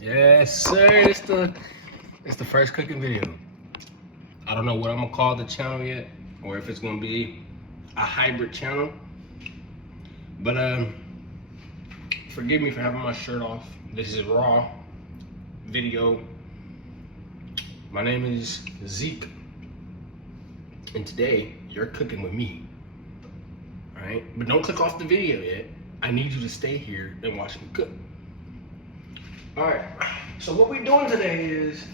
Yes, sir. It's the first cooking video. I don't know what I'm gonna call the channel yet, or if it's gonna be a hybrid channel. But forgive me for having my shirt off. This is raw video. My name is Zeke, and today you're cooking with me. All right, but don't click off the video yet. I need you to stay here and watch me cook. All right. So what we're doing today is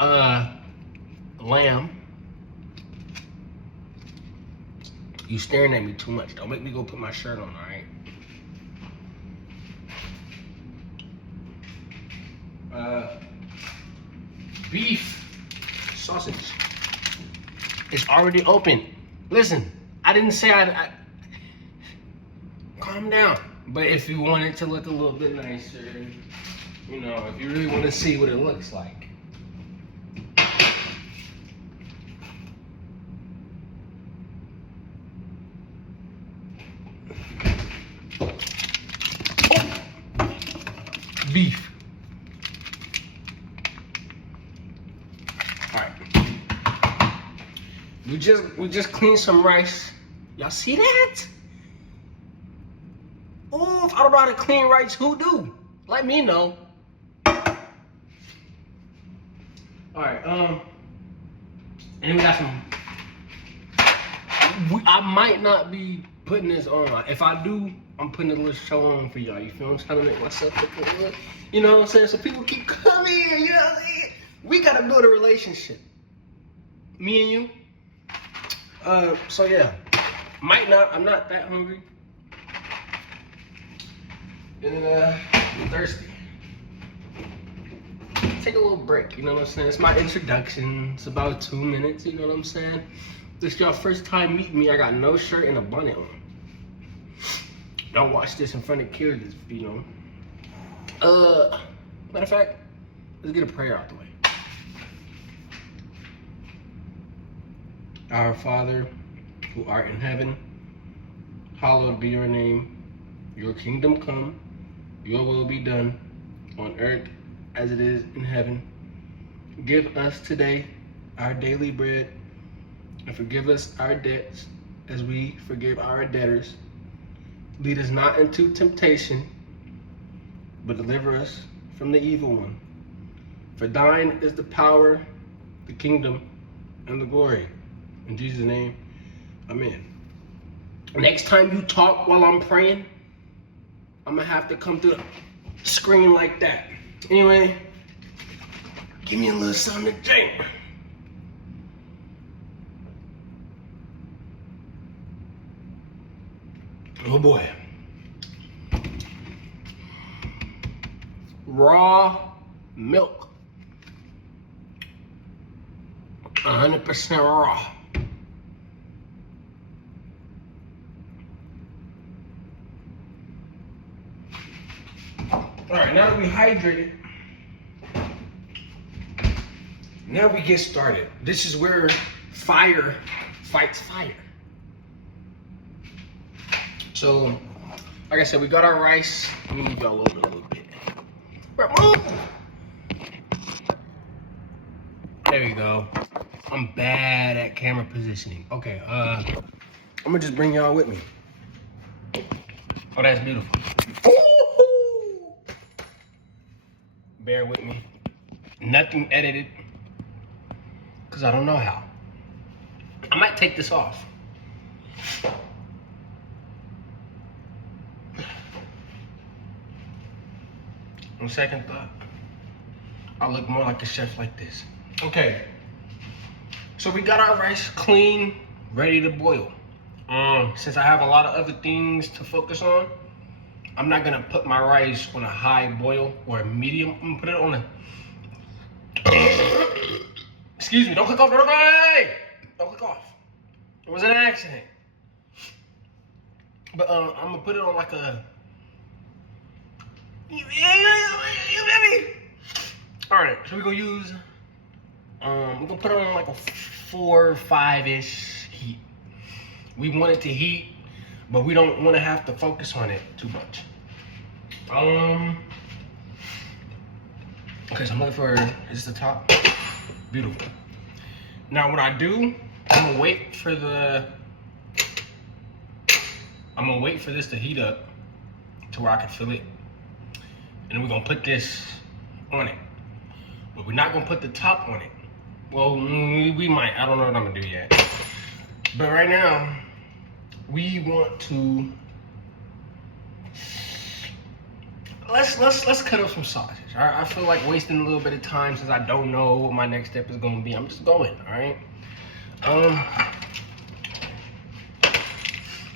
lamb. You staring at me too much. Don't make me go put my shirt on, all right? Beef sausage. It's already open. Listen, I didn't say I calm down. But if you want it to look a little bit nicer, you know, if you really want to see what it looks like. Beef. All right. We just cleaned some rice. Y'all see that? Oh, if I don't know how to clean rice, who do? Let me know. All right. And we got some. I might not be putting this on. If I do, I'm putting a little show on for y'all. You feel what I'm trying to make myself look good? You know what I'm saying? So people keep coming here. You know what I'm saying? We gotta build a relationship. Me and you. So yeah. I'm not that hungry. And I'm thirsty. Take a little break, you know what I'm saying? It's my introduction. It's about 2 minutes, you know what I'm saying? This is your first time meeting me. I got no shirt and a bonnet on. Don't watch this in front of kids, you know. Matter of fact, let's get a prayer out the way. Our Father, who art in heaven, hallowed be your name. Your kingdom come, your will be done on earth as it is in heaven. Give us today our daily bread, and forgive us our debts as we forgive our debtors. Lead us not into temptation, but deliver us from the evil one. For thine is the power, the kingdom, and the glory. In Jesus' name, amen. Next time you talk while I'm praying, I'm gonna have to come through the screen like that. Anyway, give me a little something to drink. Oh boy. Raw milk. 100% raw. All right, now that we hydrated, now we get started. This is where fire fights fire. So, like I said, we got our rice. Let me move y'all over a little bit. Move! There we go. I'm bad at camera positioning. Okay, I'm gonna just bring y'all with me. Oh, that's beautiful. Ooh! Bear with me. Nothing edited, because I don't know how. I might take this off. On second thought, I'll look more like a chef like this. Okay, so we got our rice clean, ready to boil. Since I have a lot of other things to focus on, I'm not gonna put my rice on a high boil or a medium. I'm gonna put it on a, excuse me, don't click off, don't click off. It was an accident. But I'm gonna put it on like a, all right, so we're gonna use, we're gonna put it on like a 4 or 5-ish heat. We want it to heat, but we don't want to have to focus on it too much. Okay, so I'm looking for, is this the top? Beautiful. Now what I do, I'm gonna wait for this to heat up to where I can feel it. And then we're gonna put this on it. But we're not gonna put the top on it. Well, we might, I don't know what I'm gonna do yet. But right now, we want to, let's cut up some sausage. All right, I feel like wasting a little bit of time since I don't know what my next step is gonna be. I'm just going, all right?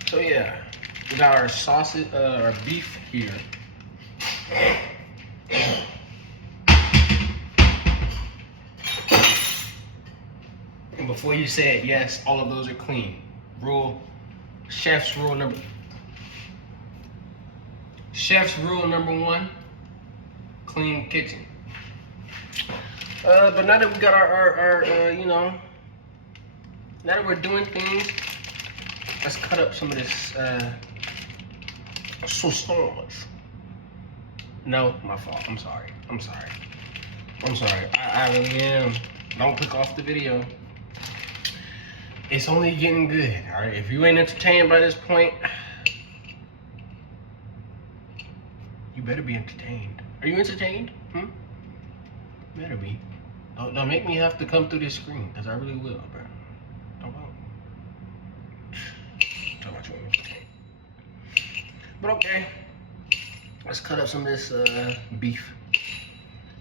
So yeah, we got our sausage, our beef here. And before you say it, yes, all of those are clean. Chef's rule number 1, clean kitchen. But now that we got our you know, now that we're doing things, let's cut up some of this sausage. No, my fault. I'm sorry. I really am. Don't click off the video. It's only getting good, all right? If you ain't entertained by this point, you better be entertained. Are you entertained? Better be. Don't make me have to come through this screen, because I really will, bro. Don't. Talk about you entertained. But okay. Let's cut up some of this beef.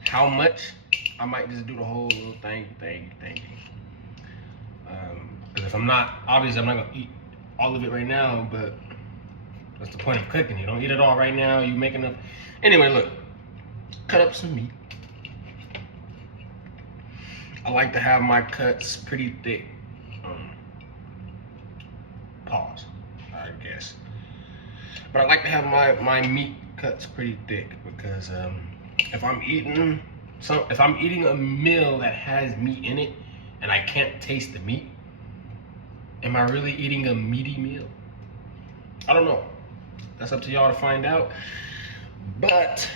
How much? I might just do the whole little thing. Because if I'm not, obviously I'm not gonna eat all of it right now, but that's the point of cooking. You don't eat it all right now, you make enough. Anyway, look, cut up some meat. I like to have my cuts pretty thick. Pause, I guess. But I like to have my meat cuts pretty thick because if I'm eating a meal that has meat in it and I can't taste the meat, am I really eating a meaty meal? I don't know. That's up to y'all to find out. But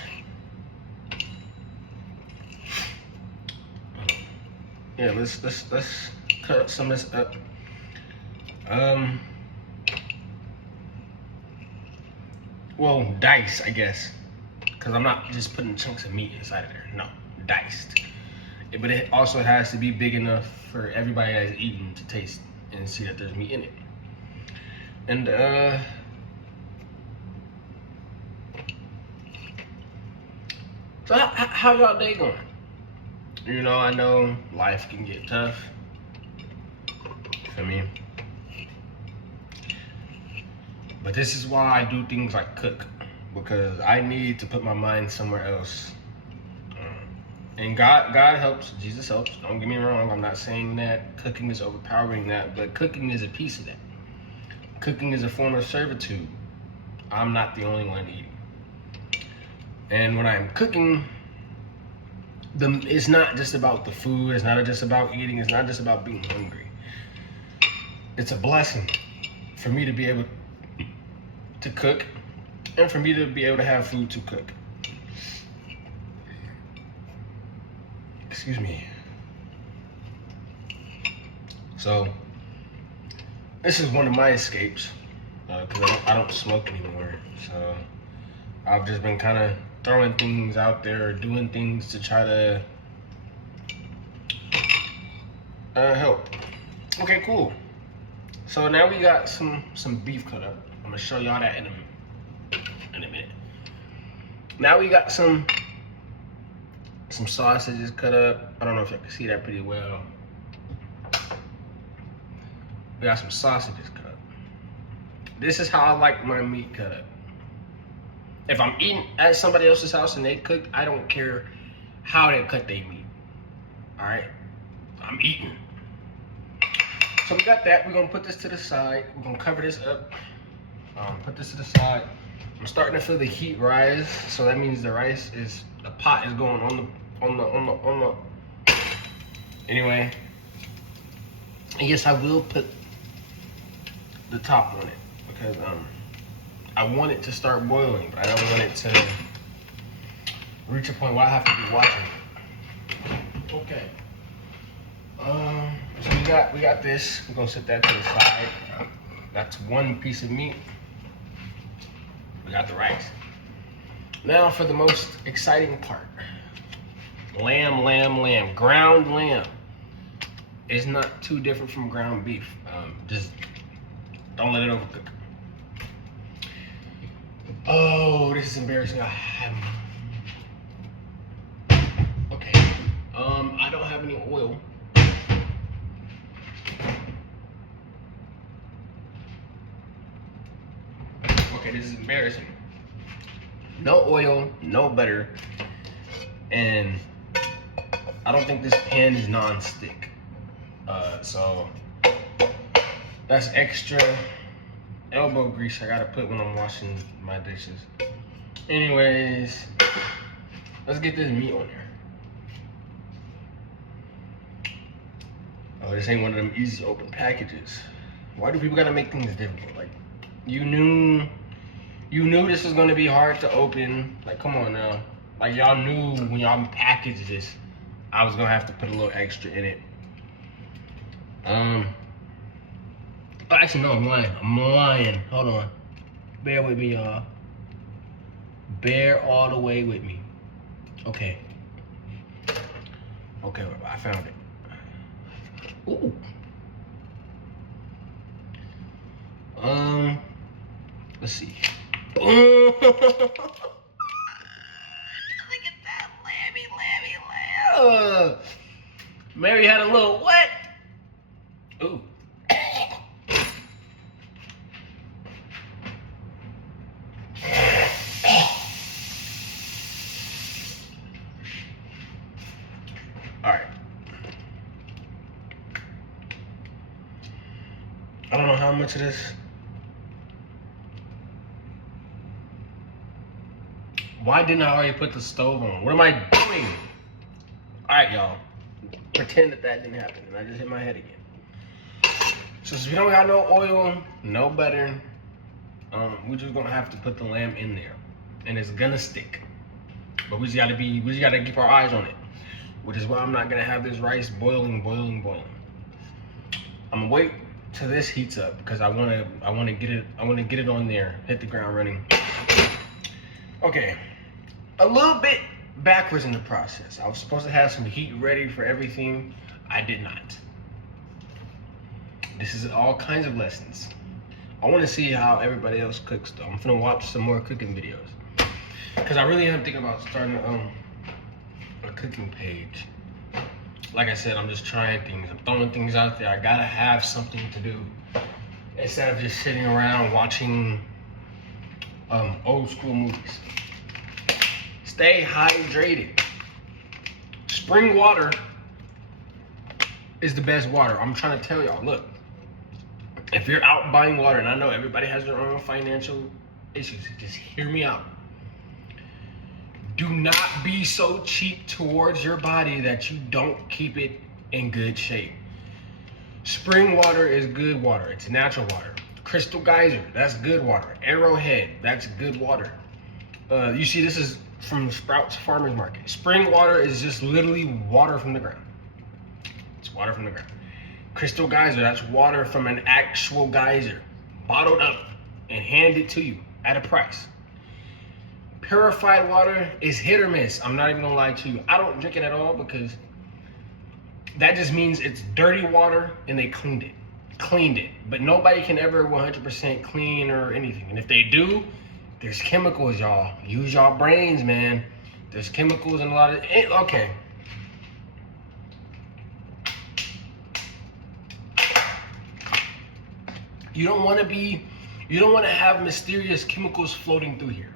yeah, let's cut some of this up. Well, dice, I guess, because I'm not just putting chunks of meat inside of there. No, diced. But it also has to be big enough for everybody that's eating to taste and see that there's meat in it. And so how y'all day going? You know, I know life can get tough for me, but this is why I do things like cook, because I need to put my mind somewhere else. And God helps, Jesus helps. Don't get me wrong. I'm not saying that cooking is overpowering that, but cooking is a piece of that. Cooking is a form of servitude. I'm not the only one eating. And when I'm cooking, it's not just about the food. It's not just about eating. It's not just about being hungry. It's a blessing for me to be able to cook and for me to be able to have food to cook. Excuse me. So this is one of my escapes because I don't smoke anymore. So I've just been kind of throwing things out there, doing things to try to help. Okay, cool. So now we got some beef cut up. I'm gonna show y'all that in a minute. Now we got some sausages cut up. I don't know if you can see that pretty well. We got some sausages cut up. This is how I like my meat cut up. If I'm eating at somebody else's house and they cook, I don't care how they cut their meat. All right, I'm eating. So we got that. We're gonna put this to the side. We're gonna cover this up. Put this to the side. I'm starting to feel the heat rise, so that means the pot is going on the. Anyway, I guess I will put the top on it because I want it to start boiling, but I don't want it to reach a point where I have to be watching it. Okay. So we got this. We're gonna set that to the side. That's one piece of meat. We got the rice. Now for the most exciting part. Lamb. Ground lamb. It's not too different from ground beef. Just don't let it overcook. Oh, this is embarrassing. Okay. I don't have any oil. Okay, this is embarrassing. No oil, no butter, and I don't think this pan is non-stick. So that's extra elbow grease I gotta put when I'm washing my dishes. Anyways, let's get this meat on there. Oh, this ain't one of them easy open packages. Why do people gotta make things difficult? Like, you knew this was gonna be hard to open. Like, come on now. Like, y'all knew when y'all packaged this, I was gonna have to put a little extra in it. Actually, no, I'm lying. Hold on. Bear with me, y'all. Bear all the way with me. Okay, I found it. Ooh. Let's see. Look at that lamb. Mary had a little what? Ooh. All right. I don't know how much of this. Why didn't I already put the stove on? What am I doing? All right, y'all. Pretend that didn't happen, and I just hit my head again. So if you don't got no oil, no butter, we're just gonna have to put the lamb in there, and it's gonna stick. But we just gotta keep our eyes on it, which is why I'm not gonna have this rice boiling. I'm gonna wait till this heats up because I wanna get it on there, hit the ground running. Okay, a little bit backwards in the process. I was supposed to have some heat ready for everything. I did not. This is all kinds of lessons. I want to see how everybody else cooks though. I'm gonna watch some more cooking videos because I really am thinking about starting a cooking page. Like I said, I'm just trying things. I'm throwing things out there. I gotta have something to do instead of just sitting around watching old school movies. Stay hydrated. Spring water is the best water. I'm trying to tell y'all, look, if you're out buying water, and I know everybody has their own financial issues, just hear me out. Do not be so cheap towards your body that you don't keep it in good shape. Spring water is good water. It's natural water. Crystal Geyser, that's good water. Arrowhead, that's good water. You see, this is from Sprouts Farmers Market. Spring water is just literally water from the ground. It's water from the ground. Crystal Geyser, that's water from an actual geyser, bottled up and handed to you at a price. Purified water is hit or miss. I'm not even gonna lie to you. I don't drink it at all because that just means it's dirty water and they cleaned it. But nobody can ever 100% clean or anything. And if they do, there's chemicals, y'all. Use y'all brains, man. There's chemicals and a lot of okay. You don't want to have mysterious chemicals floating through here.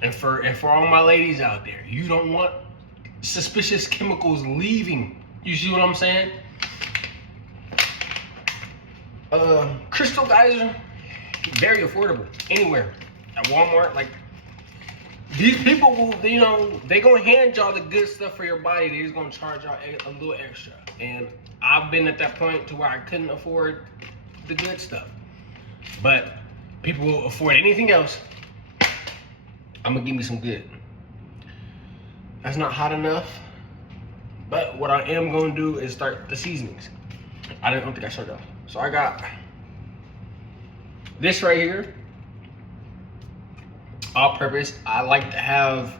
And for all my ladies out there, you don't want suspicious chemicals leaving. You see what I'm saying? Crystal Geyser, very affordable. Anywhere. At Walmart, like, these people will, they gonna hand y'all the good stuff for your body. They just gonna charge y'all a little extra. And I've been at that point to where I couldn't afford the good stuff. But people will afford anything else. I'm gonna give me some good. That's not hot enough. But what I am gonna do is start the seasonings. I don't think I showed up. So I got this right here, all purpose. I like to have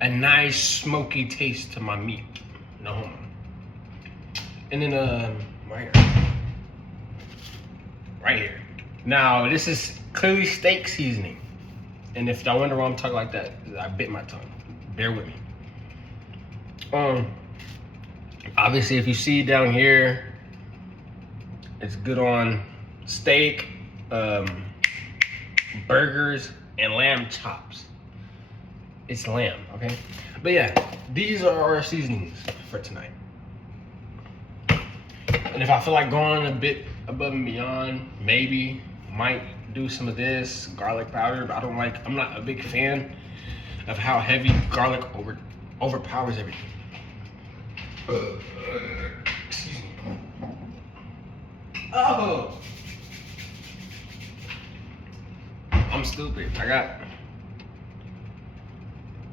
a nice smoky taste to my meat. No homo. And then right here. Now this is clearly steak seasoning. And if y'all wonder why I'm talking like that, I bit my tongue. Bear with me. Obviously, if you see down here, it's good on steak, burgers, and lamb chops. It's lamb, okay? But yeah, these are our seasonings for tonight. And if I feel like going a bit above and beyond, maybe might do some of this garlic powder, but I'm not a big fan of how heavy garlic overpowers everything. Excuse me. Oh, I'm stupid.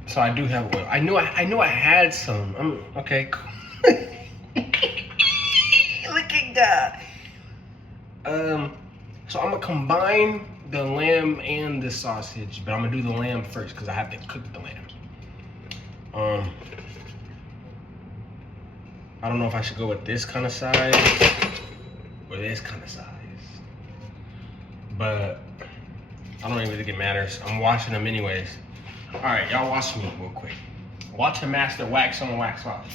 So I do have oil. I knew I had some. Okay. Cool. Look at that. So I'm gonna combine the lamb and the sausage, but I'm gonna do the lamb first because I have to cook the lamb. I don't know if I should go with this kind of size or this kind of size, but I don't even think it matters. I'm washing them anyways. All right, y'all watch me real quick. Watch the master wax on, wax off.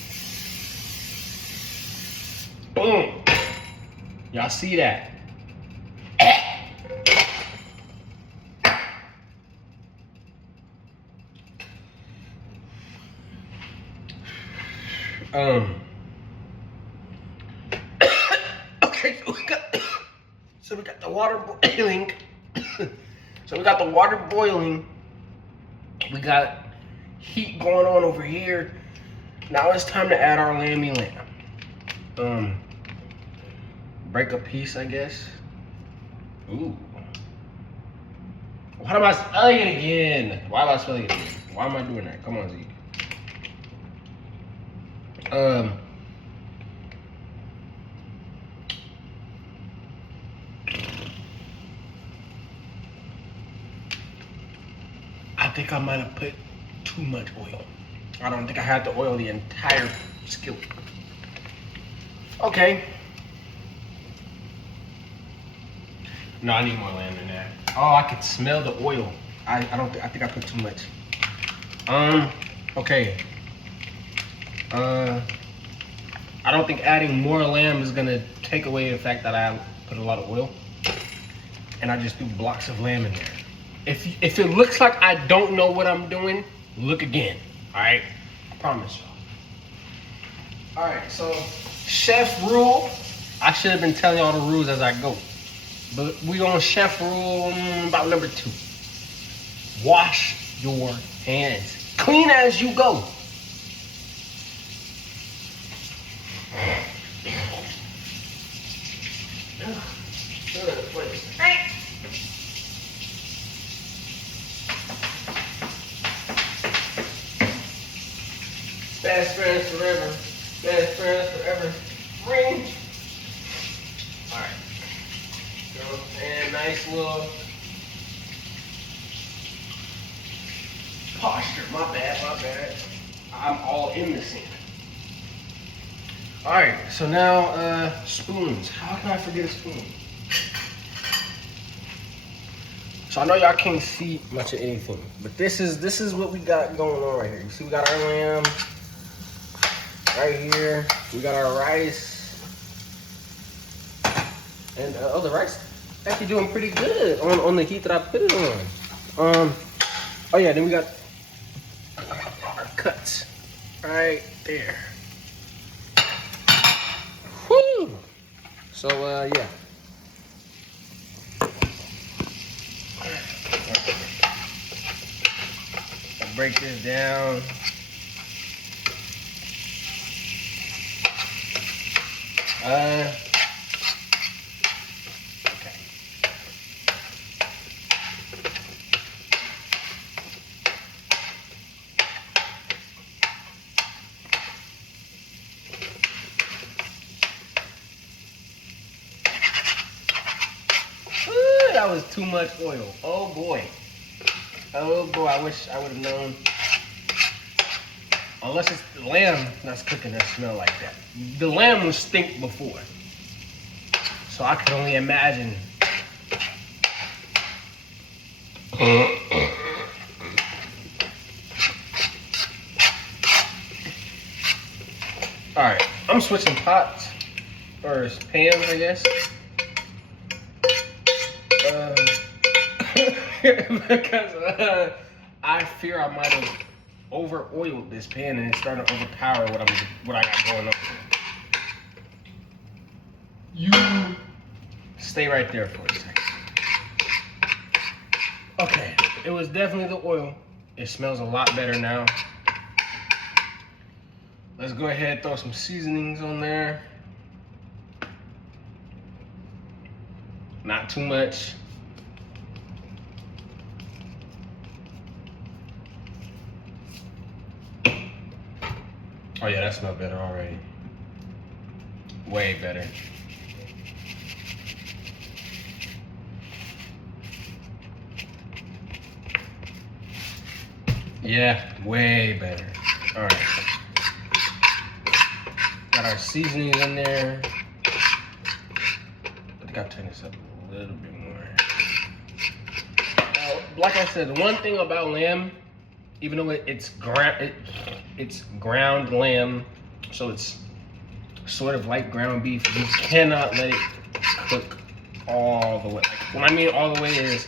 Boom. Y'all see that? Okay, so we got the water boiling. We got heat going on over here. Now it's time to add our lammy lamb. Break a piece, I guess. Ooh. Why am I spelling it again? Why am I spelling it again? Why am I doing that? Come on, Zeke. I think I might have put too much oil. I don't think I had to oil the entire skillet. Okay. No, I need more lamb than that. Oh, I could smell the oil. I think I put too much. Okay. I don't think adding more lamb is gonna take away the fact that I put a lot of oil. And I just threw blocks of lamb in there. If it looks like I don't know what I'm doing, look again. All right, I promise y'all. All right, so chef rule. I should have been telling y'all the rules as I go, but we on chef rule about number 2. Wash your hands, clean as you go. Best friends forever. Best friends forever. Ring. Alright. And nice little posture. My bad. I'm all in the sink. Alright, so now spoons. How can I forget a spoon? So I know y'all can't see much of anything, but this is what we got going on right here. You see we got our lamb right here. We got our rice. And the rice actually doing pretty good on the heat that I put it on. Oh yeah, then we got our cuts right there. Whoo! So yeah. I'll break this down. Okay. was too much oil. Oh boy. Oh boy, I wish I would have known. Unless it's the lamb that's cooking that smell like that. The lamb was stink before. So I can only imagine. Alright, I'm switching pots. Or pans, I guess. Because I fear I might have over-oiled this pan and it's starting to overpower what I got going on. You stay right there for a second. Okay, it was definitely the oil. It smells a lot better now. Let's go ahead and throw some seasonings on there. Not too much. Oh yeah, that smells better already. Way better. Yeah, way better. All right. Got our seasonings in there. I think I'll turn this up a little bit more. Like I said, the one thing about lamb, even though it's ground lamb, so it's sort of like ground beef, you cannot let it cook all the way. Like, when I mean all the way is,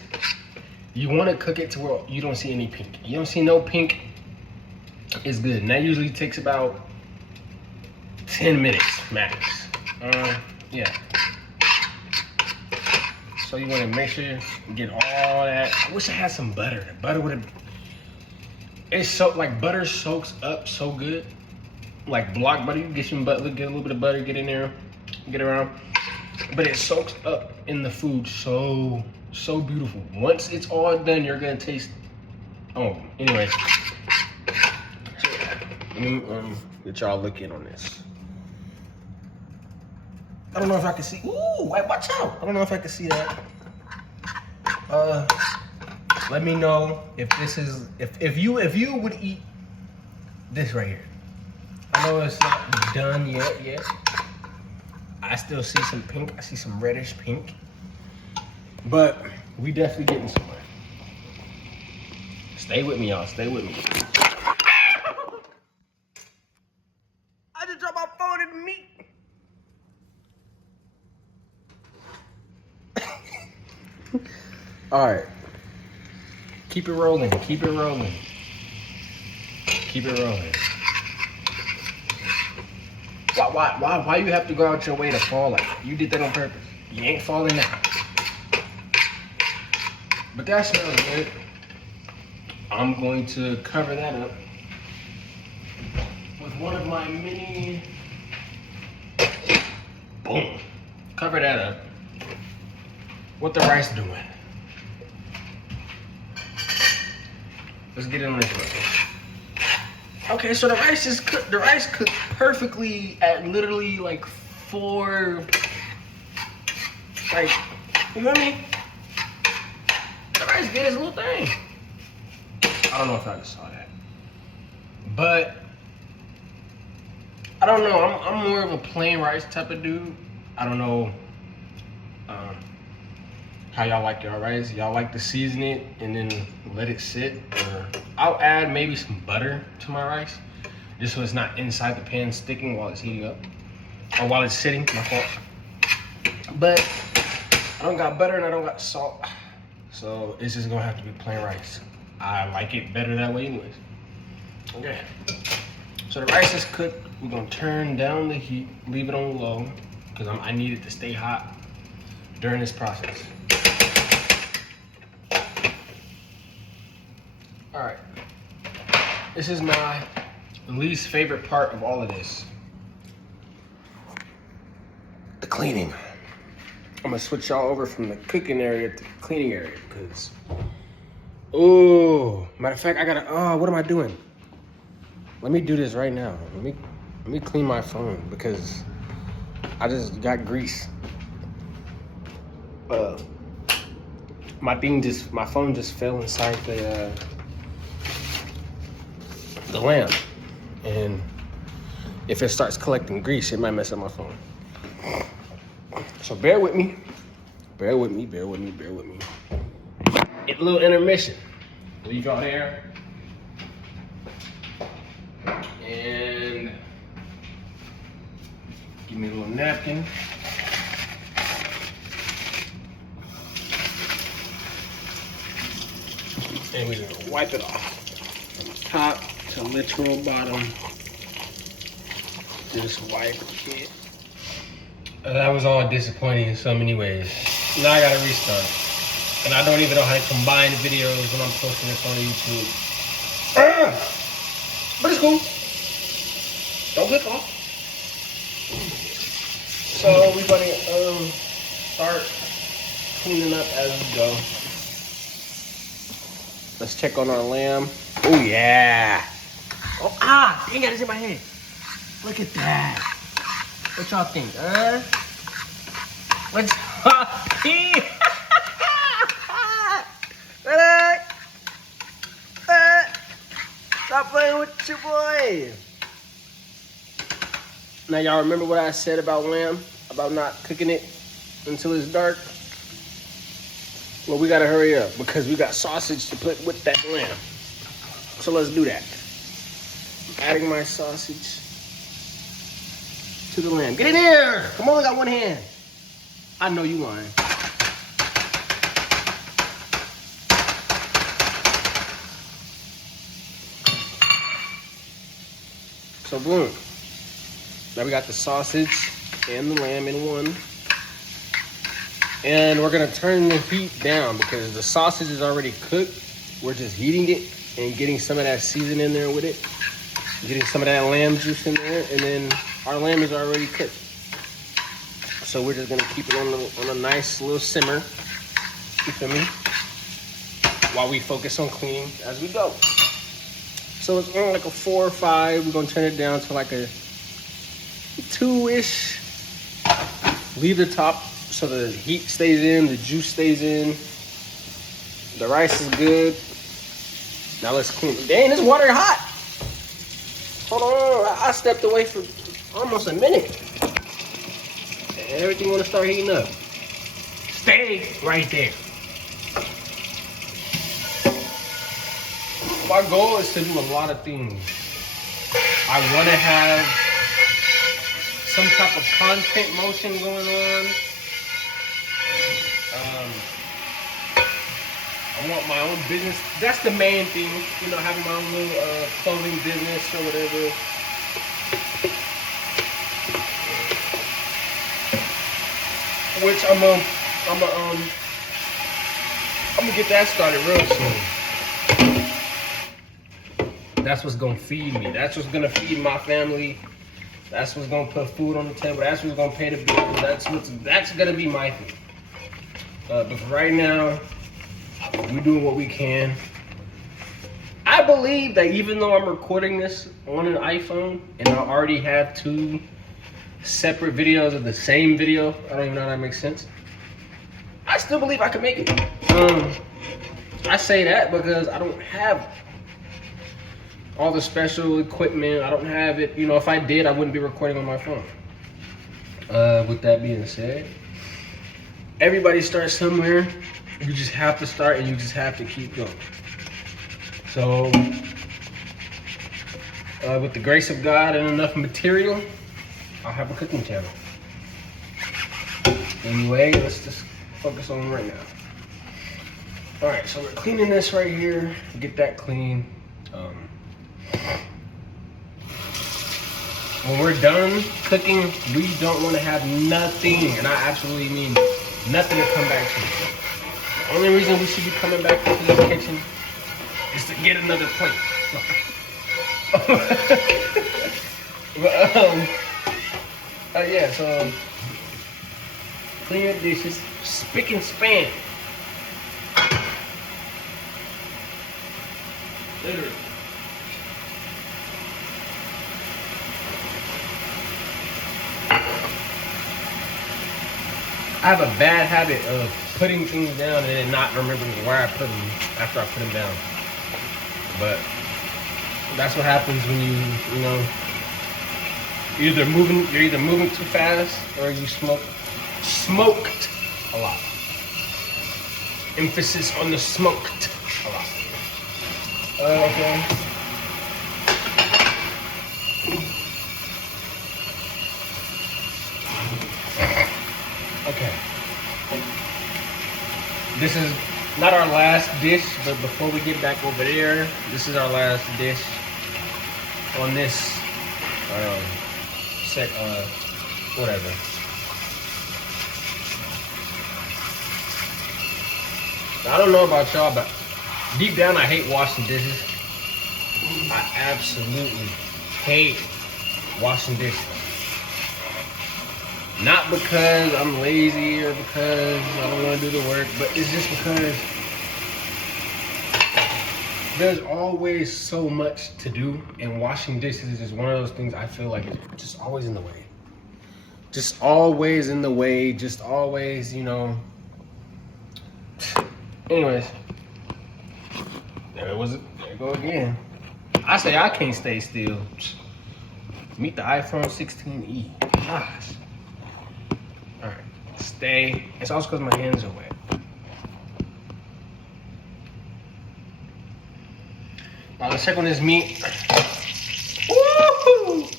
you want to cook it to where you don't see any pink. You don't see no pink, it's good. And that usually takes about 10 minutes max. Yeah. So you want to make sure you get all that. I wish I had some butter. The butter would have. It's so like butter soaks up so good. Like block butter, you get some butter, get a little bit of butter, get in there, get around. But it soaks up in the food so beautiful. Once it's all done, you're gonna taste. Oh, anyways. Let me get y'all look in on this. I don't know if I can see. Ooh, wait, watch out! I don't know if I can see that. Let me know if this is if you would eat this right here. I know it's not done yet. I still see some pink. I see some reddish pink. But we definitely getting somewhere. Stay with me, y'all. Stay with me. I just dropped my phone in the meat. All right. Keep it rolling. Keep it rolling. Keep it rolling. Why you have to go out your way to fall like that? You did that on purpose. You ain't falling now. But that smells good. I'm going to cover that up with one of my mini. Boom. Cover that up. What the rice doing? Let's get in on this one. Okay, so the rice is cooked. The rice cooked perfectly at literally like 4. Like, you know what I mean? The rice did his little thing. I don't know if I just saw that, but I don't know. I'm more of a plain rice type of dude. I don't know how y'all like your rice. Y'all like to season it and then let it sit, or I'll add maybe some butter to my rice just so it's not inside the pan sticking while it's heating up or while it's sitting. My fault. But I don't got butter and I don't got salt, so it's just gonna have to be plain rice. I like it better that way anyways. Okay, so the rice is cooked. We're gonna turn down the heat, leave it on low, because I need it to stay hot during this process. All right, this is my least favorite part of all of this. The cleaning. I'm gonna switch y'all over from the cooking area to the cleaning area, because, oh, matter of fact, I gotta, what am I doing? Let me do this right now. Let me clean my phone, because I just got grease. my phone just fell inside the lamp, and if it starts collecting grease, it might mess up my phone. So bear with me. A little intermission. Leave y'all there. And give me a little napkin. And we're gonna wipe it off from top to literal bottom. Just wipe it. That was all disappointing in so many ways. Now I gotta restart. And I don't even know how to combine videos when I'm posting this on YouTube. But it's cool. Don't click off. So we're gonna start cleaning up as we go. Let's check on our lamb. Oh yeah. Oh you got this in my hand. Look at that. What y'all think, What y'all think? Stop playing with your boy. Now y'all remember what I said about lamb? About not cooking it until it's dark? Well, we gotta hurry up because we got sausage to put with that lamb. So let's do that. Adding my sausage to the lamb. Get in here! Come on, I got one hand. I know you lying. So boom. Now we got the sausage and the lamb in one. And we're gonna turn the heat down because the sausage is already cooked. We're just heating it and getting some of that season in there with it. Getting some of that lamb juice in there, and then our lamb is already cooked. So we're just gonna keep it on a nice little simmer. You feel me? While we focus on cleaning as we go. So it's on like a 4 or 5. We're gonna turn it down to like a 2-ish. Leave the top so the heat stays in, the juice stays in. The rice is good. Now let's clean it. Dang, this water hot. Hold on, I stepped away for almost a minute. And everything wanna start heating up. Stay right there. My goal is to do a lot of things. I wanna have some type of content motion going on. I want my own business. That's the main thing, you know, having my own little clothing business or whatever. Which I'm gonna get that started real soon. That's what's gonna feed me. That's what's gonna feed my family. That's what's gonna put food on the table. That's what's gonna pay the bills. That's gonna be my thing. But for right now, we're doing what we can. I believe that even though I'm recording this on an iPhone and I already have 2 separate videos of the same video, I don't even know how that makes sense. I still believe I can make it. I say that because I don't have all the special equipment. I don't have it. You know, if I did, I wouldn't be recording on my phone. With that being said, everybody starts somewhere. You just have to start and you just have to keep going. So, with the grace of God and enough material, I'll have a cooking channel. Anyway, let's just focus on right now. All right, so we're cleaning this right here. Get that clean. When we're done cooking, we don't want to have nothing, and I absolutely mean nothing to come back to. The only reason we should be coming back into the kitchen is to get another plate. But, yeah, so clean your dishes, spick and span. Literally. I have a bad habit of putting things down and then not remembering where I put them after I put them down. But that's what happens when you know, you're either moving too fast or you smoked a lot. Emphasis on the smoked a lot. Okay. Okay. This is not our last dish, but before we get back over there, this is our last dish on this whatever. I don't know about y'all, but deep down I hate washing dishes. I absolutely hate washing dishes. Not because I'm lazy or because I don't want to do the work, but it's just because there's always so much to do, and washing dishes is one of those things I feel like it's just always in the way. Just always in the way, just always, you know. Anyways, there you go again. I say I can't stay still. Meet the iPhone 16e. Gosh. Alright, stay. It's also because my hands are wet. Now let's check on this meat. Woohoo!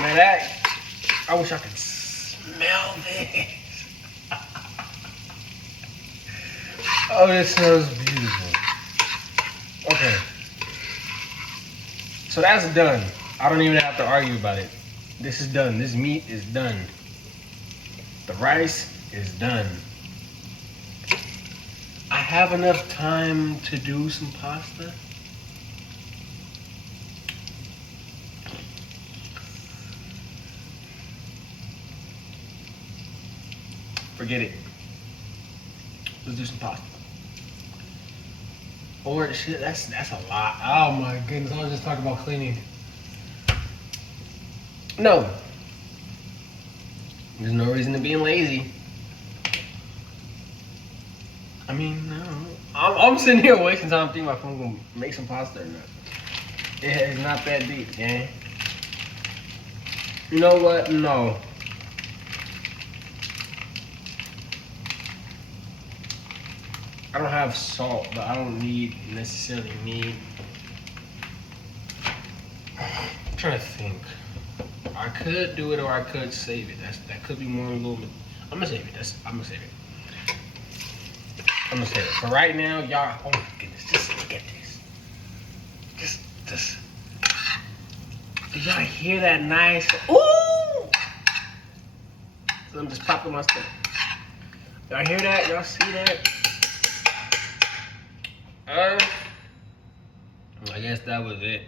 Man, I wish I could smell this. Oh, this smells beautiful. Okay. So that's done. I don't even have to argue about it. This is done. This meat is done. The rice is done. I have enough time to do some pasta. Forget it. Let's do some pasta. Or shit, that's a lot. Oh my goodness, I was just talking about cleaning. No. There's no reason to being lazy. I mean, no. I'm sitting here wasting time thinking about if I'm gonna make some pasta or not. It's not that deep, gang. You know what? No. I don't have salt, but I don't necessarily need. I'm trying to think. I could do it or I could save it. That could be more a little bit. I'm gonna save it. I'm gonna save it. I'm gonna save it. For right now, y'all. Oh my goodness, just look at this. Just. Did y'all hear that nice? Ooh! So I'm just popping my stuff. Y'all hear that? Y'all see that? I guess that was it.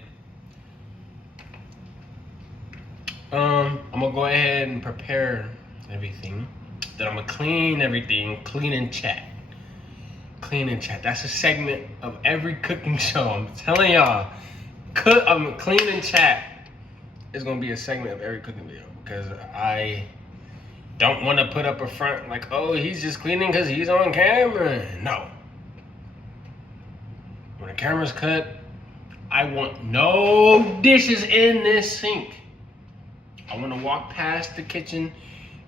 I'm gonna go ahead and prepare everything. Then I'm gonna clean everything. Clean and chat. Clean and chat. That's a segment of every cooking show. I'm telling y'all. Clean and chat is gonna be a segment of every cooking video because I don't want to put up a front like, oh, he's just cleaning because he's on camera. No. When the camera's cut, I want no dishes in this sink. I want to walk past the kitchen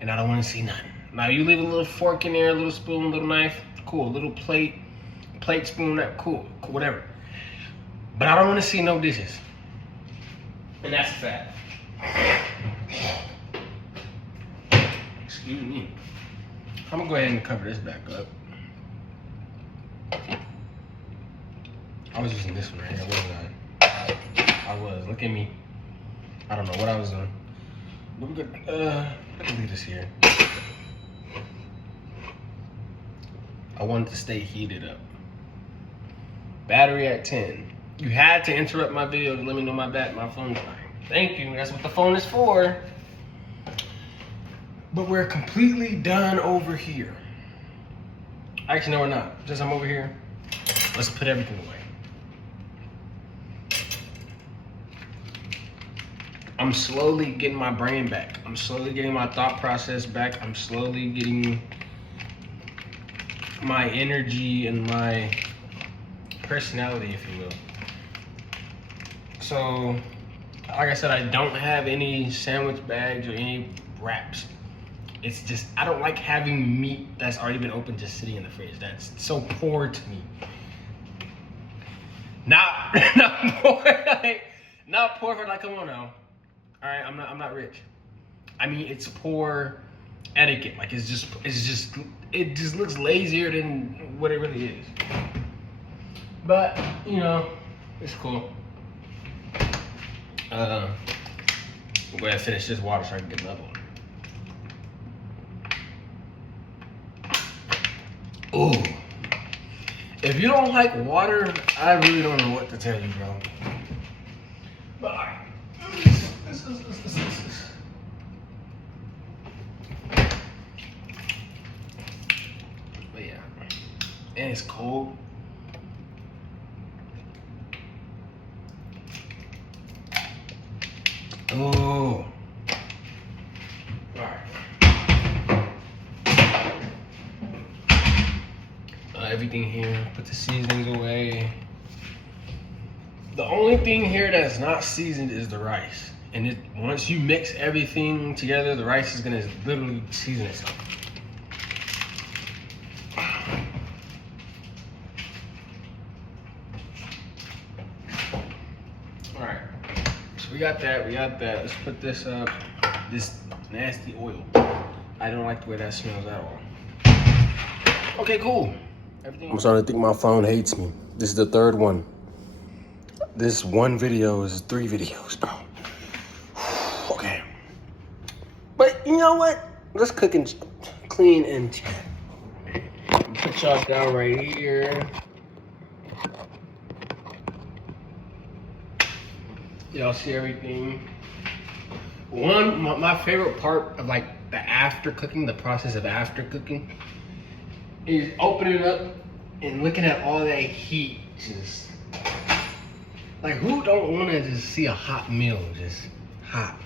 and I don't want to see nothing. Now you leave a little fork in there, a little spoon, a little knife, cool. A little plate, spoon, that cool, whatever. But I don't want to see no dishes. And that's a fact. Excuse me. I'm gonna go ahead and cover this back up. I was using this one right here, wasn't I? I was. Look at me. I don't know what I was doing. But we could, I can leave this here. I wanted to stay heated up. Battery at 10. You had to interrupt my video to let me know my phone's dying. Thank you. That's what the phone is for. But we're completely done over here. Actually, no, we're not. Since I'm over here, let's put everything away. I'm slowly getting my brain back. I'm slowly getting my thought process back. I'm slowly getting my energy and my personality, if you will. So, like I said, I don't have any sandwich bags or any wraps. It's just, I don't like having meat that's already been opened just sitting in the fridge. That's so poor to me. Not poor, not poor for like, come on now. All right, I'm not rich. I mean, it's poor etiquette. Like, it just looks lazier than what it really is. But, you know, it's cool. We'll go ahead and finish this water so I can get another one. Ooh. If you don't like water, I really don't know what to tell you, bro. But alright. This. But yeah. And it's cold. Oh. Alright. Everything here, put the seasonings away. The only thing here that's not seasoned is the rice. And once you mix everything together, the rice is gonna literally season itself. Alright, so we got that. Let's put this up. This nasty oil. I don't like the way that smells at all. Okay, cool. I'm starting to think my phone hates me. This is the third one. This one video is 3 videos, bro. Okay. But you know what? Let's cook and clean and chat. Put y'all down right here. Y'all see everything. My favorite part of like the after cooking, the process of after cooking, is opening up and looking at all that heat. Just like, who don't want to just see a hot meal just hot?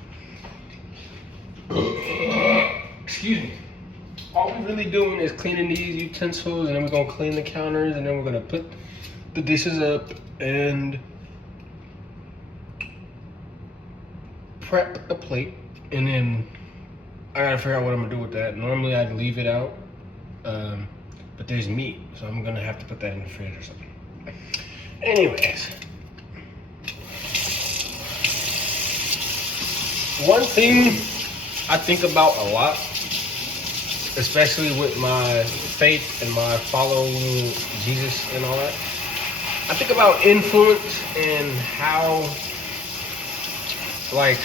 Excuse me. All we're really doing is cleaning these utensils, and then we're gonna clean the counters, and then we're gonna put the dishes up and prep the plate. And then I gotta figure out what I'm gonna do with that. Normally I'd leave it out. But there's meat, so I'm gonna have to put that in the fridge or something. Anyways, one thing I think about a lot, especially with my faith and my following Jesus and all that, I think about influence and how, like,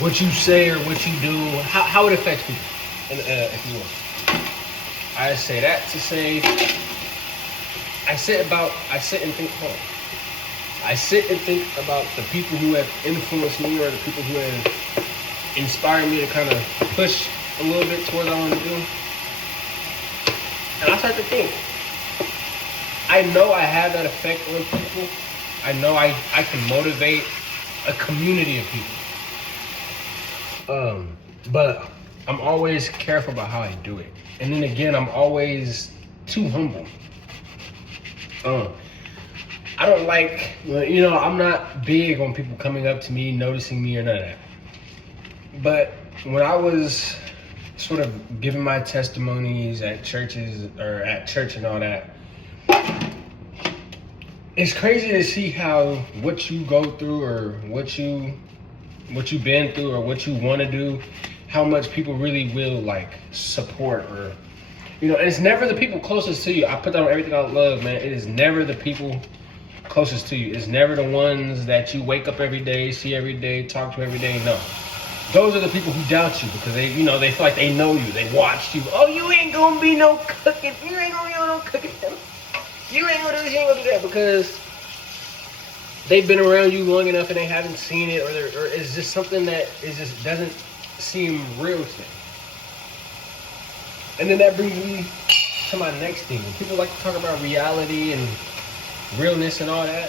what you say or what you do, how it affects people, if you will. I say that to say, I sit and think about the people who have influenced me or the people who have inspired me to kind of push a little bit towards what I want to do. And I start to think, I know I have that effect on people. I know I can motivate a community of people. But I'm always careful about how I do it. And then again, I'm always too humble. I don't like, you know, I'm not big on people coming up to me, noticing me or none of that. But when I was sort of giving my testimonies at churches or at church and all that, it's crazy to see how what you go through or what you've been through or what you want to do, how much people really will like support or, you know, and it's never the people closest to you. I put that on everything I love, man. It is never the people closest to you. It's never the ones that you wake up every day, see every day, talk to every day. No. Those are the people who doubt you because they, you know, they feel like they know you. They watched you. Oh, you ain't gonna be no cooking. You ain't gonna be no cooking. You ain't gonna do this, you ain't gonna do that, because they've been around you long enough and they haven't seen it, or it's just something that is just doesn't seem real to them. And then that brings me to my next thing. When people like to talk about reality and realness and all that,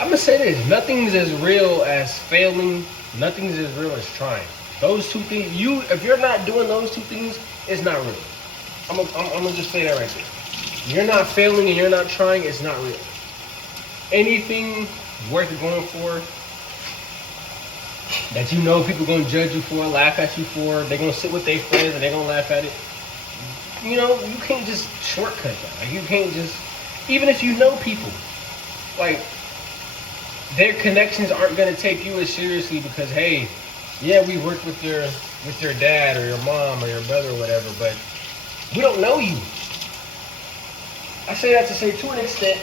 I'm gonna say this: nothing's as real as failing. Nothing's as real as trying. Those two things, if you're not doing those two things, it's not real. I'm gonna just say that right there. You're not failing and you're not trying. It's not real. Anything worth going for that you know people gonna judge you for, laugh at you for, they're gonna sit with their friends and they're gonna laugh at it. You know, you can't just shortcut that. Like you can't just, even if you know people, like their connections aren't gonna take you as seriously because hey, yeah, we worked with your dad or your mom or your brother or whatever, but we don't know you. I say that to say to an extent,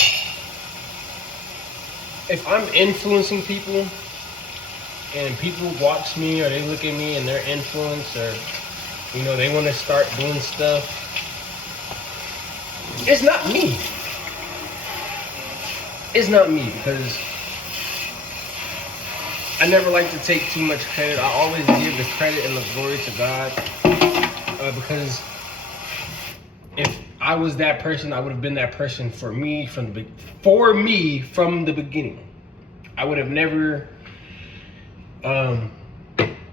if I'm influencing people and people watch me or they look at me and they're influenced or, you know, they want to start doing stuff, it's not me. It's not me because I never like to take too much credit. I always give the credit and the glory to God because if I was that person, I would have been that person for me from the beginning. I would have never. And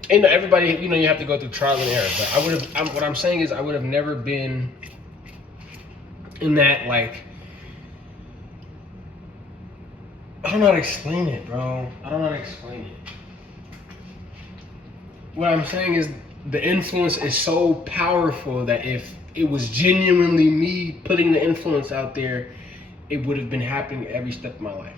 everybody, you know, you have to go through trial and error. But I would have. What I'm saying is, I would have never been in that like. I don't know how to explain it, bro. I don't know how to explain it. What I'm saying is, the influence is so powerful that if it was genuinely me putting the influence out there, it would have been happening every step of my life.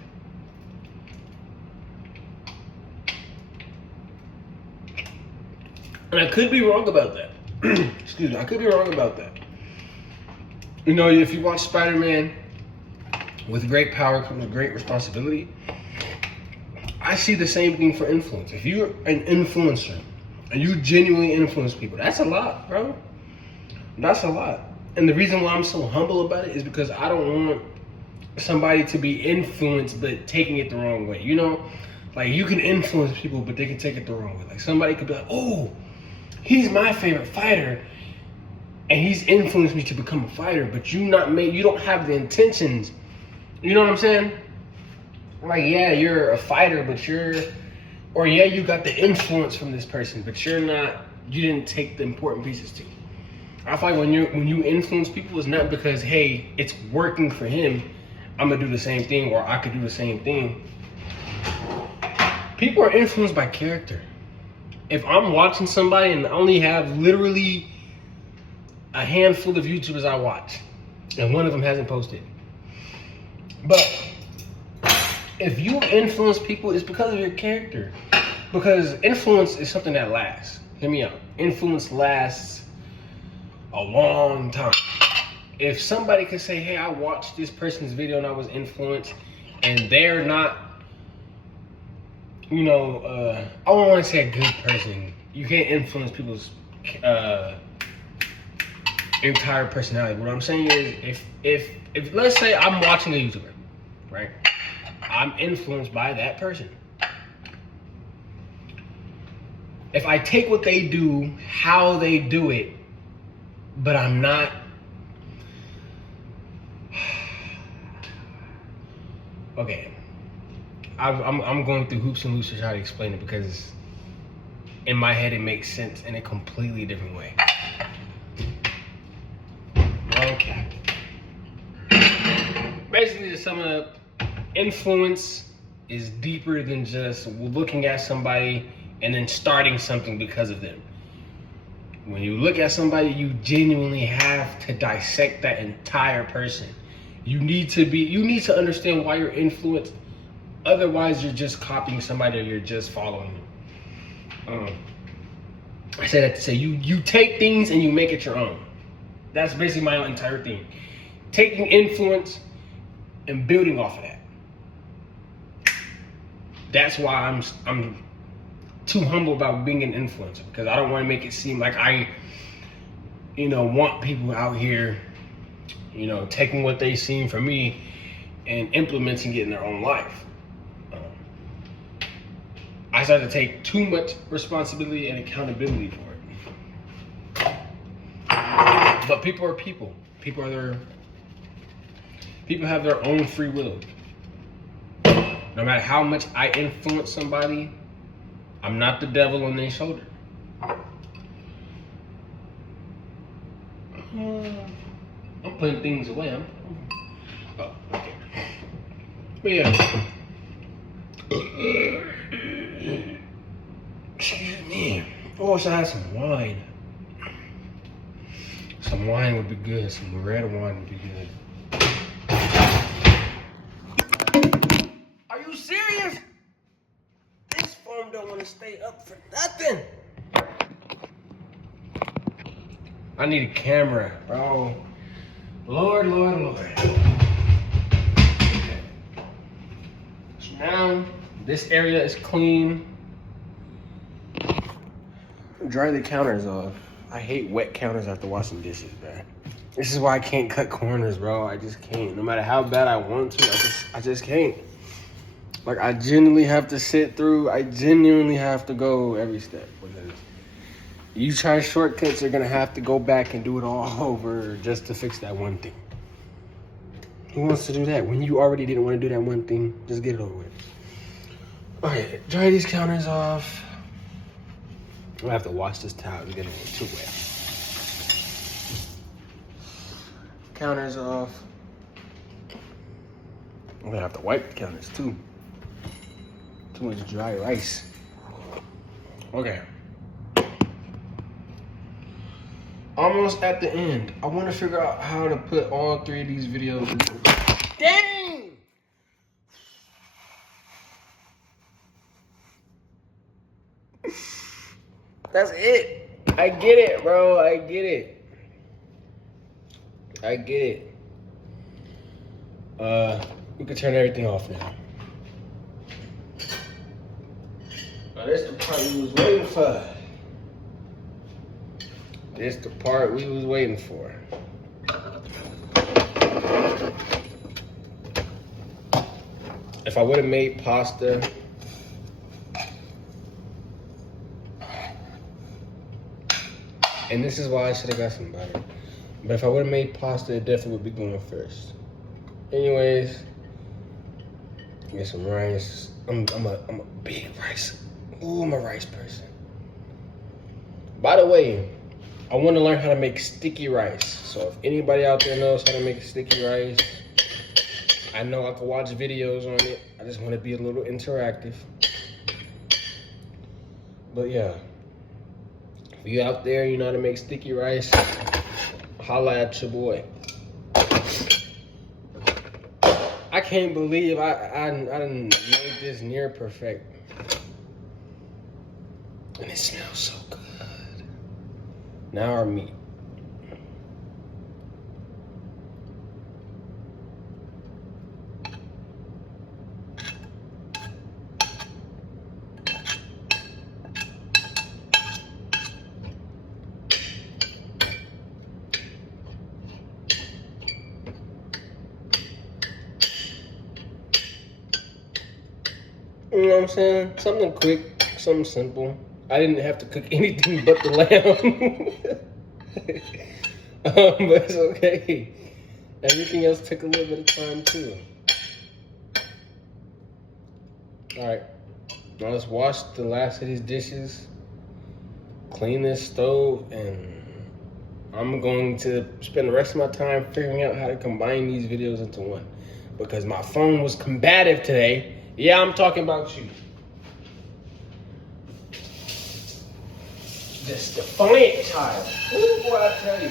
And I could be wrong about that. Excuse me, I could be wrong about that. You know, if you watch Spider-Man, with great power comes great responsibility. I see the same thing for influence. If you're an influencer and you genuinely influence people, that's a lot, bro. That's a lot. And the reason why I'm so humble about it is because I don't want somebody to be influenced but taking it the wrong way. You know, like you can influence people but they can take it the wrong way. Like somebody could be like, oh, he's my favorite fighter and he's influenced me to become a fighter, but you don't have the intentions. You know what I'm saying? Like, yeah, you're a fighter, but yeah, you got the influence from this person, but you didn't take the important pieces too. I feel like when you influence people, it's not because, hey, it's working for him, I'm gonna do the same thing, or I could do the same thing. People are influenced by character. If I'm watching somebody and I only have literally a handful of YouTubers I watch, and one of them hasn't posted, but if you influence people, it's because of your character. Because influence is something that lasts. Hear me out. Influence lasts a long time. If somebody could say, hey, I watched this person's video and I was influenced, and they're not, you know, I don't want to say a good person. You can't influence people's entire personality. What I'm saying is, if let's say I'm watching a YouTuber, right? I'm influenced by that person. If I take what they do, how they do it, but I'm not, okay, I'm going through hoops and loops to try to explain it because in my head it makes sense in a completely different way. Okay. Basically, to sum it up, influence is deeper than just looking at somebody and then starting something because of them. When you look at somebody, you genuinely have to dissect that entire person. You need to understand why you're influenced. Otherwise, you're just copying somebody or you're just following them. I say that to say you take things and you make it your own. That's basically my entire thing. Taking influence and building off of that. That's why I'm too humble about being an influencer, because I don't want to make it seem like I, want people out here, taking what they seen from me and implementing it in their own life. I started to take too much responsibility and accountability for it. But people are people. People have their own free will. No matter how much I influence somebody, I'm not the devil on their shoulder. putting things away. Oh, okay. But yeah. Excuse me. I wish I had some wine. Some wine would be good. Some red wine would be good. Are you serious? This phone don't want to stay up for nothing. I need a camera, bro. Lord. Okay. So now this area is clean. Dry the counters off. I hate wet counters after washing dishes, man. This is why I can't cut corners, bro. I just can't. No matter how bad I want to, I just can't. Like, I genuinely have to sit through. I genuinely have to go every step. Because you try shortcuts, you're gonna have to go back and do it all over just to fix that one thing. Who wants to do that? When you already didn't want to do that one thing, just get it over with. Okay, dry these counters off. I'm gonna have to wash this towel to get it too wet. Counters off. I'm gonna have to wipe the counters too. Too much dry rice. Okay. Almost at the end. I want to figure out how to put all 3 of these videos into. Dang! That's it. I get it, bro. I get it. We can turn everything off now. Now, this the part we was waiting for. This the part we was waiting for. If I would have made pasta, and this is why I should have got some butter. But if I would have made pasta, it definitely would be going first. Anyways, get some rice. I'm a big rice. Ooh, I'm a rice person. By the way, I want to learn how to make sticky rice. So if anybody out there knows how to make sticky rice, I know I can watch videos on it. I just want to be a little interactive. But yeah, if you out there, you know how to make sticky rice, holla at your boy. I can't believe I done made this near perfect. And it smells so good. Now our meat. You know what I'm saying? Something quick, something simple. I didn't have to cook anything but the lamb. But it's okay. Everything else took a little bit of time too. All right, now let's wash the last of these dishes, clean this stove, and I'm going to spend the rest of my time figuring out how to combine these videos into one. Because my phone was combative today. Yeah, I'm talking about you. This defiant child. Ooh, boy, I tell you.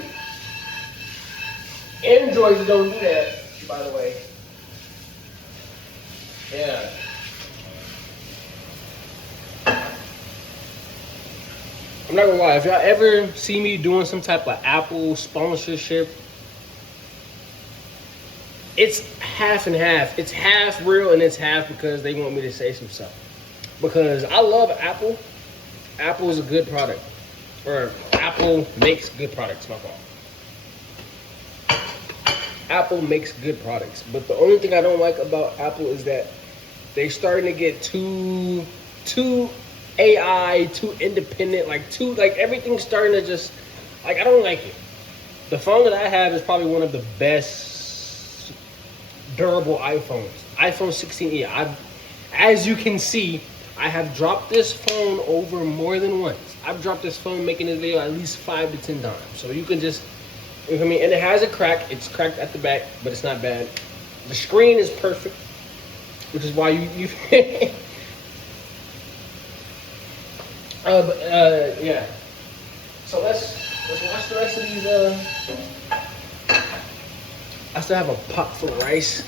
Androids don't do that, by the way. Yeah. I'm not gonna lie, if y'all ever see me doing some type of Apple sponsorship, it's half and half. It's half real and it's half because they want me to say some stuff. Because I love Apple. Apple is a good product. Or Apple makes good products, my fault. Apple makes good products. But the only thing I don't like about Apple is that they're starting to get too AI, too independent, like everything's starting to just, like, I don't like it. The phone that I have is probably one of the best durable iPhones. iPhone 16e. As you can see, I have dropped this phone over more than once. I've dropped this phone making this video at least 5 to 10 times. So you can just You know what I mean? And it has a crack. It's cracked at the back, but it's not bad. The screen is perfect, which is why you yeah. So let's watch the rest of these. I still have a pot full of rice,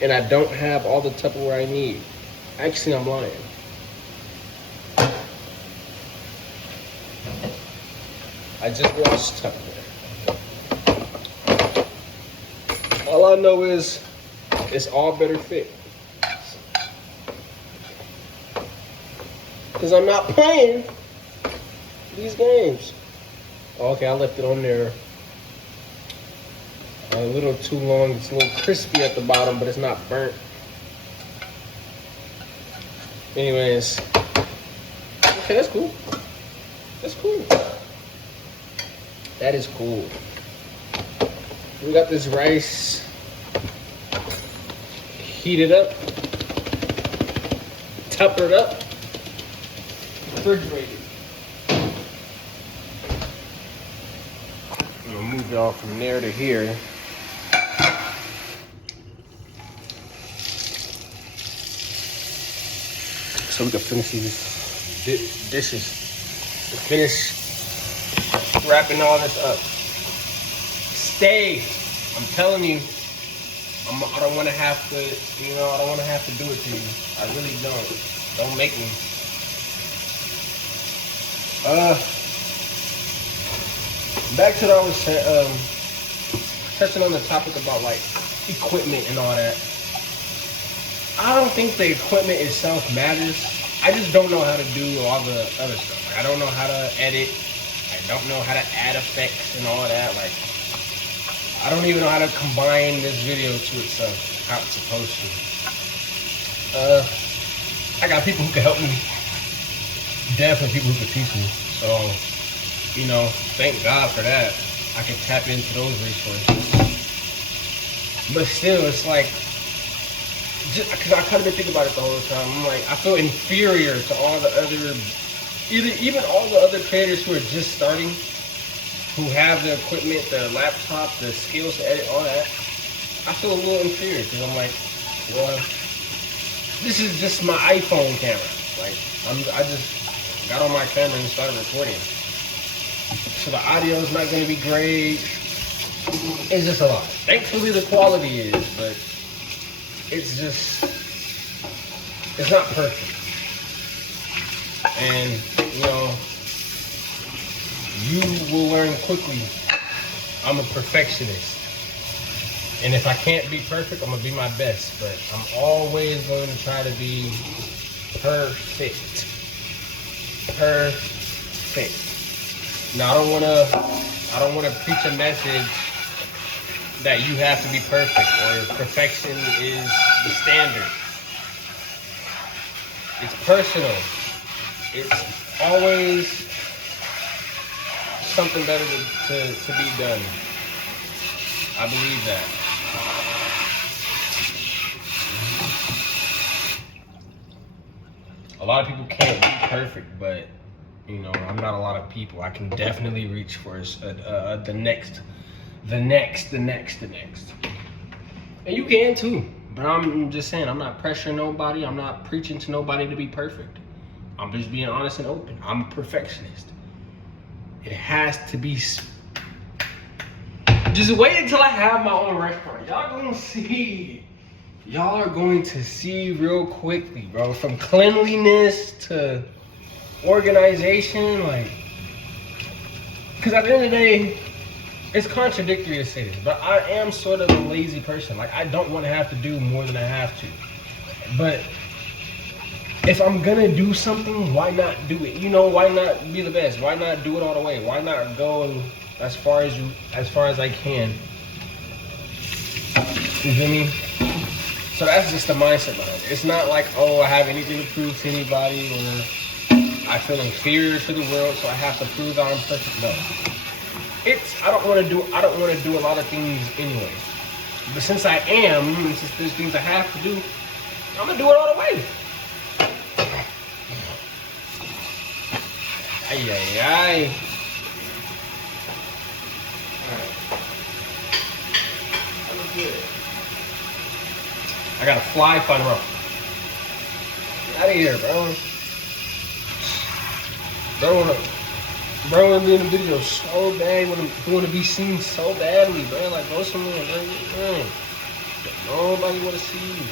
and I don't have all the Tupperware I need. Actually, I'm lying. I just washed Tupperware. All I know is it's all better fit. Because I'm not playing these games. Okay, I left it on there a little too long. It's a little crispy at the bottom, but it's not burnt. Anyways. Okay, that's cool. That's cool. That is cool. We got this rice heated up, tuppered up, refrigerated. I'm gonna move y'all from there to here. So we can finish these dishes. Finish wrapping all this up. Stay. I'm telling you, I don't want to have to, I don't want to have to do it to you. I really don't. Don't make me. Back to what I was touching on the topic about like equipment and all that. I don't think the equipment itself matters. I just don't know how to do all the other stuff. Like, I don't know how to edit. I don't know how to add effects and all that. Like, I don't even know how to combine this video to itself, how it's supposed to. I got people who can help me. Definitely people who can teach me. So, thank God for that. I can tap into those resources. But still, it's like, just because I kind of been thinking about it the whole time. I'm like, I feel inferior to all the other, even all the other creators who are just starting, who have the equipment, the laptop, the skills to edit, all that. I feel a little inferior because I'm like, well, this is just my iPhone camera. Like, I just got on my camera and started recording. So the audio is not going to be great. It's just a lot. Thankfully, the quality is, but it's just, it's not perfect. And, you will learn quickly. I'm a perfectionist. And if I can't be perfect, I'm going to be my best. But I'm always going to try to be perfect. Perfect. Now, I don't want to preach a message that you have to be perfect or perfection is the standard. It's personal. It's always something better to be done. I believe that. A lot of people can't be perfect, but I'm not a lot of people. I can definitely reach for the next. And you can too. But I'm just saying, I'm not pressuring nobody. I'm not preaching to nobody to be perfect. I'm just being honest and open. I'm a perfectionist. It has to be. Just wait until I have my own restaurant. Y'all gonna see. Y'all are going to see real quickly, bro. From cleanliness to organization, like. Because at the end of the day, it's contradictory to say this, but I am sort of a lazy person. Like, I don't want to have to do more than I have to. But if I'm gonna do something, why not do it? Why not be the best? Why not do it all the way? Why not go as far as I can? You feel me? So that's just the mindset behind it. It's not like, oh, I have anything to prove to anybody, or I feel inferior to the world, so I have to prove that I'm perfect. No. I don't want to do a lot of things anyway. But since I am, since there's things I have to do, I'm gonna do it all the way. Ay, ay, ay. Alright. That looks good. I got a fly fun roll. Get out of here, bro. Bro wanna be in the video so bad. He wanna be seen so badly, bro. Like, go somewhere. Nobody wanna see you.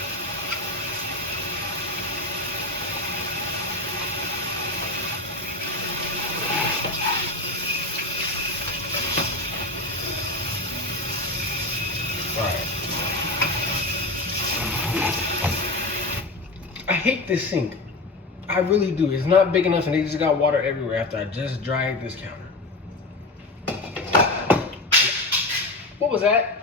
Alright. I hate this sink. I really do. It's not big enough and they just got water everywhere after I just dried this counter. What was that?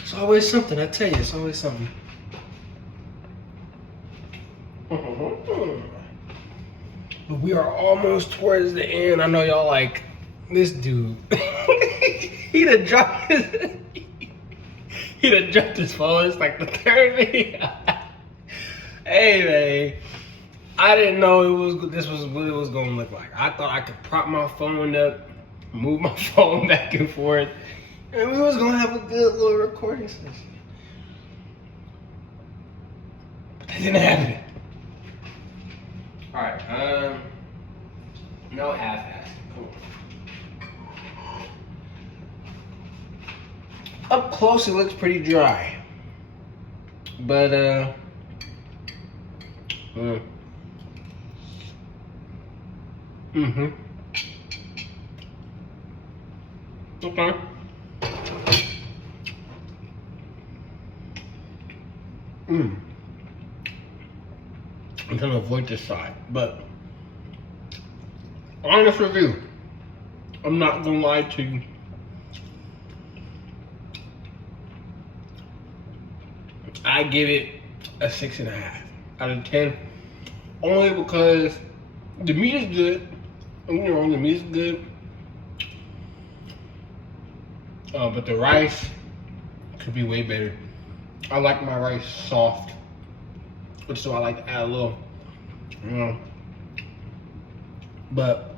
It's always something, I tell you, it's always something. But we are almost towards the end. I know y'all like, this dude. he done dropped his phone. It's like the third video. Hey man, I didn't know this was what it was gonna look like. I thought I could prop my phone up, move my phone back and forth, and we was gonna have a good little recording session. But that didn't happen. Alright, no half-ass. Cool. Up close it looks pretty dry. But okay. I'm trying to avoid this side, but honest review, I'm not gonna lie to you. I give it a 6.5 out of 10, only because the meat is good. Don't get me wrong, the meat is good, but the rice could be way better. I like my rice soft, so I like to add a little, you know. But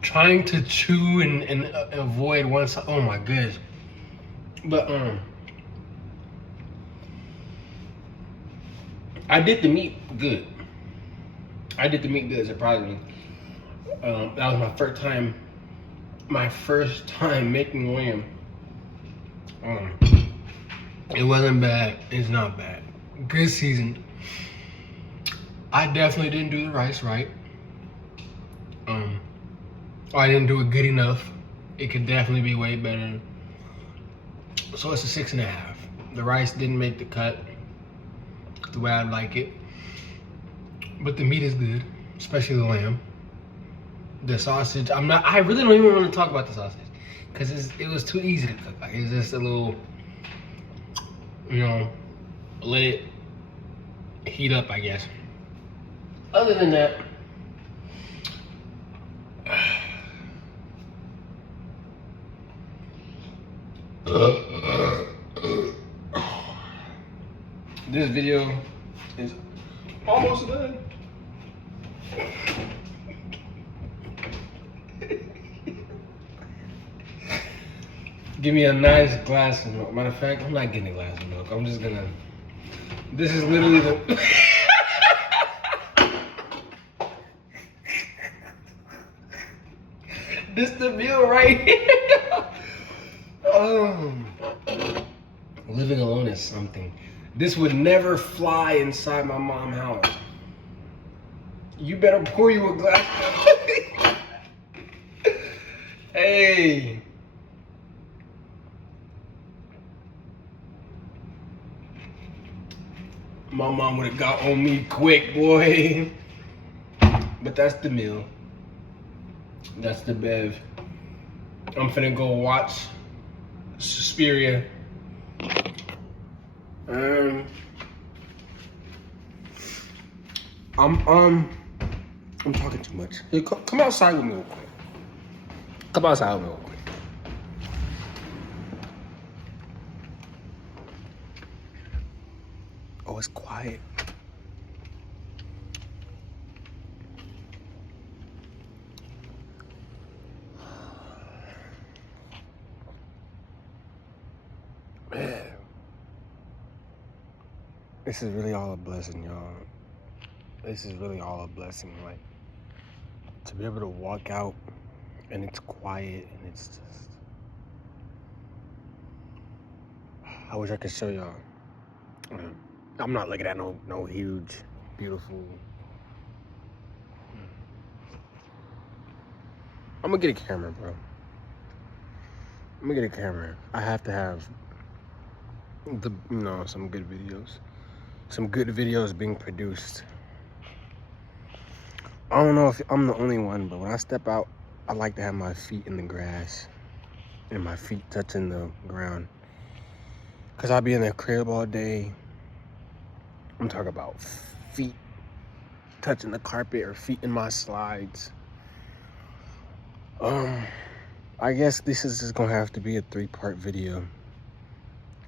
trying to chew and avoid one side, oh my goodness. But I did the meat good. Surprisingly. That was my first time making lamb. It wasn't bad. It's not bad. Good seasoned. I definitely didn't do the rice right. I didn't do it good enough. It could definitely be way better. So it's a 6.5. The rice didn't make the cut the way I'd like it. But the meat is good, especially the lamb. The sausage, I really don't even want to talk about the sausage because it was too easy to cook. Like, it's just a little, you know, let it heat up, I guess. Other than that, this video is almost done. Give me a nice glass of milk. Matter of fact, I'm not getting a glass of milk. I'm just gonna, this is literally the, this the meal right here. Living alone is something. This would never fly inside my mom's house. You better pour you a glass. Hey. My mom would have got on me quick, boy. But that's the meal. That's the bev. I'm finna go watch Suspiria. I'm talking too much. Here, come outside with me real quick. Come outside with me real quick. Oh, it's quiet. Man. This is really all a blessing, y'all. This is really all a blessing. Like, to be able to walk out and it's quiet and it's just... I wish I could show y'all. I'm not looking at no huge, beautiful... I'm gonna get a camera, bro. I'm gonna get a camera. I have to have some good videos. Some good videos being produced. I don't know if I'm the only one, but when I step out, I like to have my feet in the grass and my feet touching the ground. Cause I'll be in the crib all day. I'm talking about feet touching the carpet or feet in my slides. I guess this is just gonna have to be a 3-part video.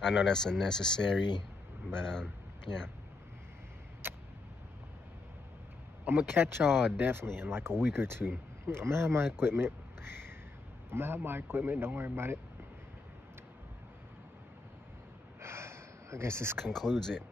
I know that's unnecessary, but yeah. I'm gonna catch y'all definitely in like a week or two. I'm gonna have my equipment. Don't worry about it. I guess this concludes it.